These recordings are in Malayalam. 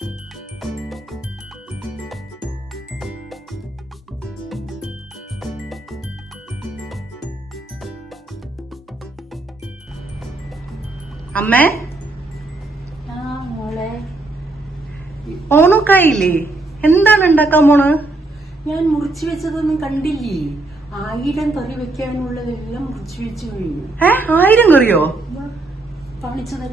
അമ്മേ, ഓണക്കായില്ലേ? എന്താണ് ഉണ്ടാക്കാൻ പോണ്? ഞാൻ മുറിച്ചു വെച്ചതൊന്നും കണ്ടില്ലേ? 1000 കറി വെക്കാനുള്ളതെല്ലാം മുറിച്ചു വെച്ച് കഴിഞ്ഞു. 1000 കറിയോ? കാണിച്ചത്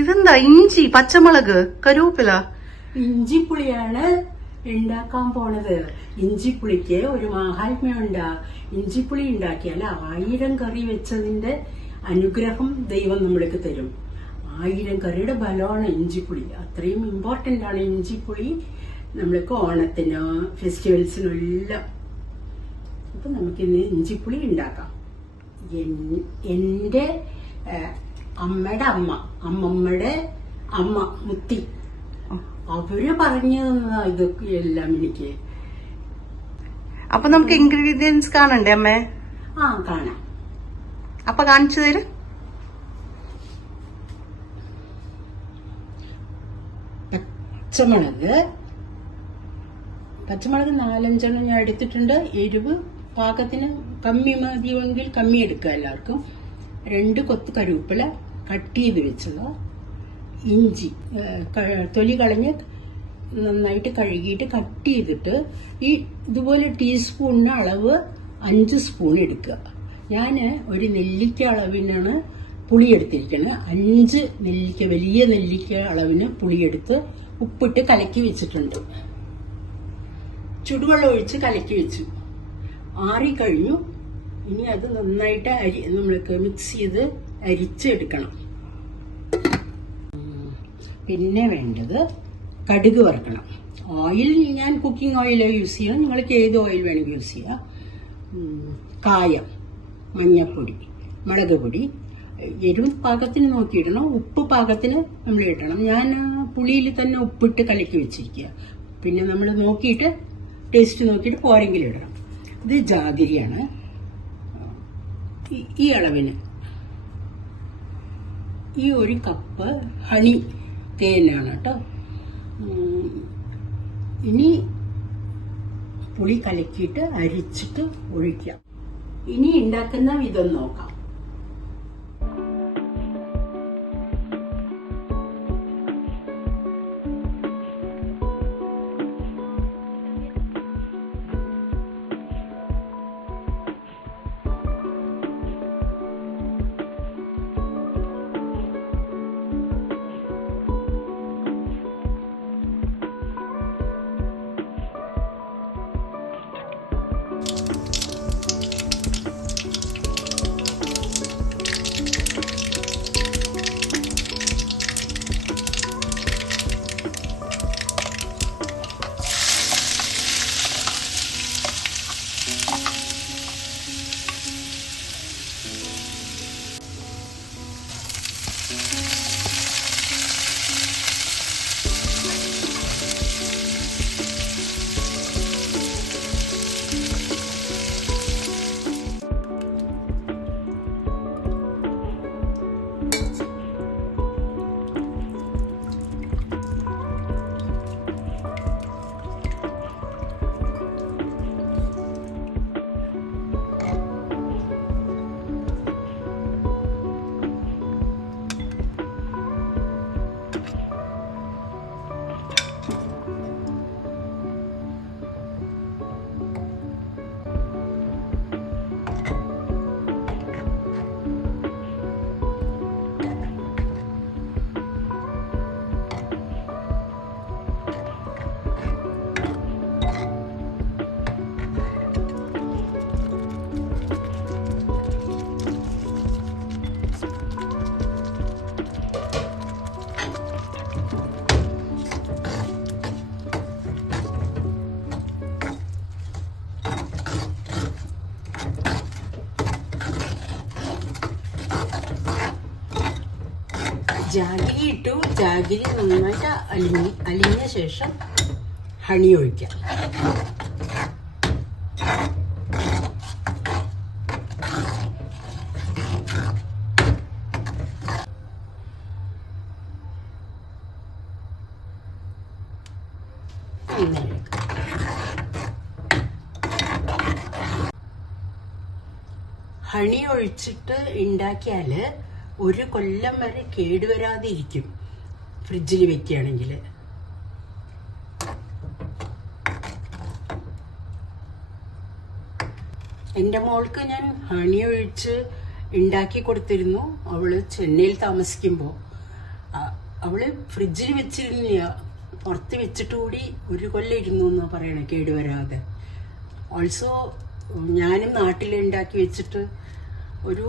ഇതെന്താ? ഇഞ്ചി, പച്ചമുളക്, കരുവേപ്പില. ഇഞ്ചിപ്പുളിയാണ് ഉണ്ടാക്കാൻ പോണത്. ഇഞ്ചിപ്പുളിക്ക് ഒരു മാഹാത്മ്യമുണ്ട്. ഇഞ്ചിപ്പുളി ഉണ്ടാക്കിയാൽ 1000 കറി വെച്ചതിന്റെ അനുഗ്രഹം ദൈവം നമ്മൾക്ക് തരും. 1000 കറിയുടെ ബലമാണ് ഇഞ്ചിപ്പുളി. അത്രയും ഇമ്പോർട്ടന്റ് ആണ് ഇഞ്ചിപ്പുളി നമ്മൾക്ക് ഓണത്തിന്, ഫെസ്റ്റിവൽസിനെല്ലാം. അപ്പൊ നമുക്കിന്ന് ഇഞ്ചിപ്പുളി ഉണ്ടാക്കാം. എന്റെ അമ്മയുടെ അമ്മമ്മയുടെ അമ്മ മുത്തി അവര് പറഞ്ഞു തന്നതാ ഇതൊക്കെ എല്ലാം എനിക്ക്. അപ്പൊ നമുക്ക് ഇൻഗ്രീഡിയൻസ് കാണണ്ടേ അമ്മേ? കാണാം. അപ്പൊ കാണിച്ചു തരും. പച്ചമുളക് 4-5 ഞാൻ എടുത്തിട്ടുണ്ട്. എരിവ് പാകത്തിന് കമ്മി മതിയെങ്കിൽ കമ്മി എടുക്കുക എല്ലാവർക്കും. 2 കൊത്ത് കരുവേപ്പില കട്ട് ചെയ്ത് വെച്ചത്. ഇഞ്ചി തൊലി കളഞ്ഞ് നന്നായിട്ട് കഴുകിയിട്ട് കട്ട് ചെയ്തിട്ട് ഇതുപോലെ ടീസ്പൂണിന് അളവ് 5 സ്പൂൺ എടുക്കുക. ഞാൻ ഒരു നെല്ലിക്ക അളവിനാണ് പുളി എടുത്തിരിക്കുന്നത്. 5 നെല്ലിക്ക, വലിയ നെല്ലിക്ക അളവിന് പുളിയെടുത്ത് ഉപ്പിട്ട് കലക്കി വെച്ചിട്ടുണ്ട്. ചുടുവെള്ളം ഒഴിച്ച് കലക്കി വെച്ചു. ആറിക്കഴിഞ്ഞു. ഇനി അത് നന്നായിട്ട് നമ്മൾക്ക് മിക്സ് ചെയ്ത് അരിച്ചെടുക്കണം. പിന്നെ വേണ്ടത് കടുക് വറുക്കണം. ഓയിൽ ഞാൻ കുക്കിംഗ് ഓയിൽ യൂസ് ചെയ്യണം. നിങ്ങൾക്ക് ഏത് ഓയിൽ വേണമെങ്കിൽ യൂസ് ചെയ്യാം. കായം, മഞ്ഞപ്പൊടി, മുളക് പൊടി, എരിവ് പാകത്തിന് നോക്കിയിടണം. ഉപ്പ് പാകത്തിന് നമ്മൾ ഇടണം. ഞാൻ പുളിയിൽ തന്നെ ഉപ്പിട്ട് കലക്കി വെച്ചിരിക്കുക. പിന്നെ നമ്മൾ നോക്കിയിട്ട് ടേസ്റ്റ് നോക്കിയിട്ട് പോരെങ്കിലും ഇടണം. ഇത് ജാഗിരിയാണ്. ഈ അളവിന് ഈ 1 കപ്പ് ഹണി തേനാണ് കേട്ടോ. ഇനി പുളി കലക്കിയിട്ട് അരിച്ചിട്ട് ഒഴിക്കാം. ഇനി ഉണ്ടാക്കുന്ന വിധം നോക്കാം. ജാഗിരി ഇട്ടു. ജാഗിരി നന്നായിട്ട് അലിഞ്ഞ ശേഷം ഹണി ഒഴിക്കാം. ഹണി ഒഴിച്ചിട്ട് ഉണ്ടാക്കിയാല് 1 കൊല്ലം വരെ കേടുവരാതെ ഇരിക്കും ഫ്രിഡ്ജിൽ വെക്കുകയാണെങ്കിൽ. എൻ്റെ മോൾക്ക് ഞാൻ ഹണി ഒഴിച്ച് ഉണ്ടാക്കി കൊടുത്തിരുന്നു. അവള് ചെന്നൈയിൽ താമസിക്കുമ്പോൾ അവള് ഫ്രിഡ്ജിൽ വെച്ചിരുന്നില്ല, പുറത്ത് വെച്ചിട്ട് കൂടി 1 കൊല്ലം ഇരുന്നു എന്നാ പറയണേ കേടുവരാതെ. ഓൾസോ ഞാനും നാട്ടിൽ ഉണ്ടാക്കി വെച്ചിട്ട് ഒരു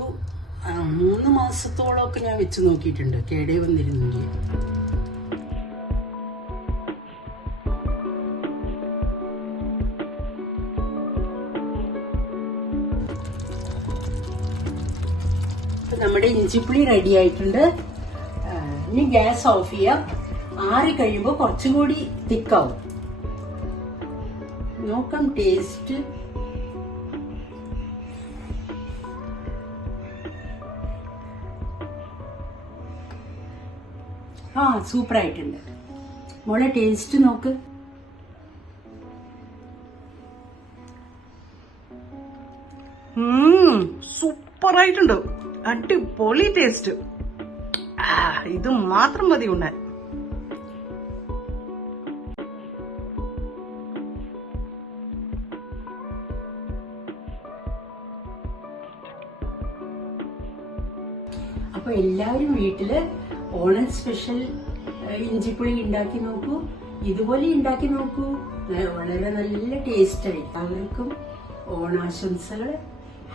3 മാസത്തോളമൊക്കെ ഞാൻ വെച്ച് നോക്കിയിട്ടുണ്ട്, കേടേ വന്നിരുന്നില്ല. നമ്മുടെ ഇഞ്ചിപ്പുളി റെഡി ആയിട്ടുണ്ട്. ഇനി ഗ്യാസ് ഓഫ് ചെയ്യാം. ആറി കഴിയുമ്പോൾ കുറച്ചും കൂടി തിക്കാവും. നോക്കാം ടേസ്റ്റ്. സൂപ്പർ ആയിട്ടുണ്ട്. മോളെ ടേസ്റ്റ് നോക്ക്. സൂപ്പർ ആയിട്ടുണ്ട്. അടിപൊളി ടേസ്റ്റ്. ഇത് മാത്രം മതി ഉണ്ണാൻ. അപ്പൊ എല്ലാവരും വീട്ടില് ഓണം സ്പെഷ്യൽ ഇഞ്ചിപ്പുളി ഉണ്ടാക്കി നോക്കൂ, ഇതുപോലെ ഉണ്ടാക്കി നോക്കൂ. വളരെ നല്ല ടേസ്റ്റ് ആയി. എല്ലാവർക്കും ഓണാശംസകൾ.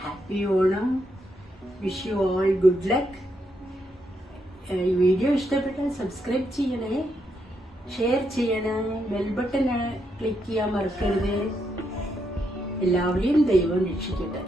Happy Onam. Wish you all good luck. ഈ വീഡിയോ ഇഷ്ടപ്പെട്ടാൽ സബ്സ്ക്രൈബ് ചെയ്യണേ, ഷെയർ ചെയ്യണേ, ബെൽ ബട്ടൺ ക്ലിക്ക് ചെയ്യാൻ മറക്കരുത്. എല്ലാവരെയും ദൈവം രക്ഷിക്കട്ടെ.